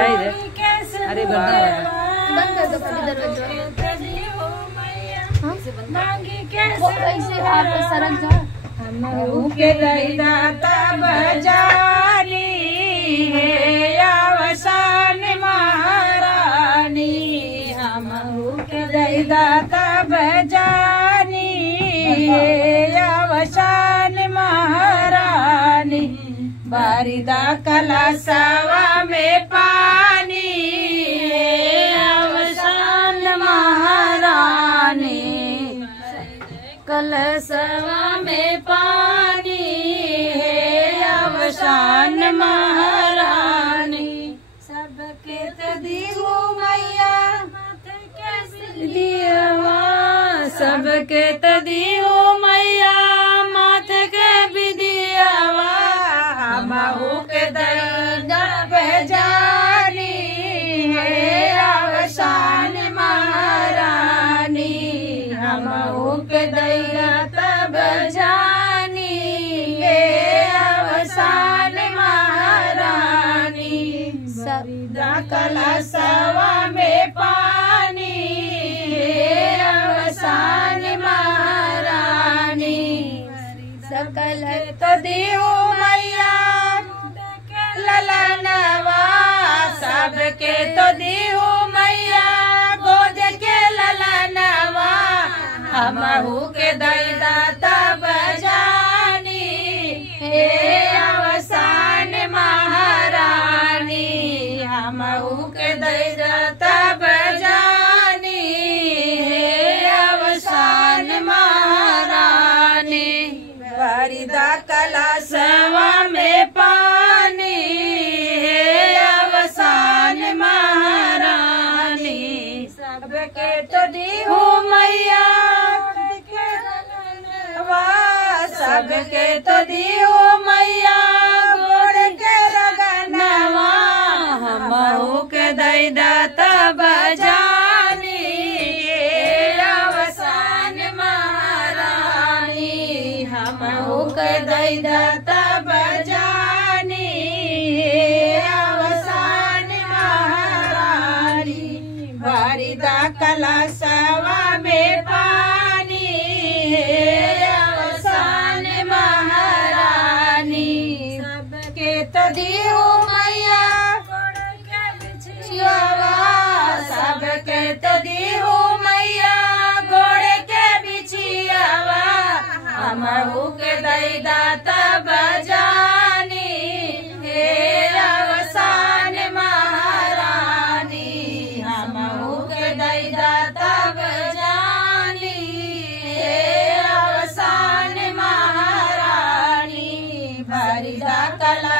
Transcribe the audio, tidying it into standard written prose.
बंदाई दे। अरे बंद कर दो खाली दरवाजा। ऐसे आप सरक जाओ। हमहू के दैदा तब जानी है अवसान महारानी। हमहू के दैदा तब जानी है अवसान महारानी। बारिदा कलशवा में पानी है अवसान महारानी। कलशवा में पानी है अवसान महारानी। सबके तदीहू मैया दियवा। सबके तदीहू मैया माथ के विदियावा। हमहू के दैदा बजानी है अवसान महारानी। हमहू के दैदा तब जानी है अवसान महारानी। सरिदा कलशवा में पानी है अवसान महारानी। सकल तदीहू मैया ललनवा। सबके तदीहू मैया गोद के ललनवा। हमहू के दैदा तब जानी हे अवसान महारानी। हमहू के दैदा तब जानी हे अवसान महारानी। बारिदा कलशवा में पानी है अवसान महारानी। सबके तदीहू मैया सबके तदीहू मैया गोड़ के लगनवा। हमहू के दैदा तब जानी अवसान महारानी। हमहू के दैदा तब जानी अवसान महारानी। बारिदा कलशवा में पानी है अवसान महारानी। सबके तदीहू मैया सबके तदीहू मैया गोड़ के बिछियावा। हमहू के दैदा तब जानी हे अवसान महारानी। हमहू के दैदा तब जानी हे अवसान महारानी। बारिदा कला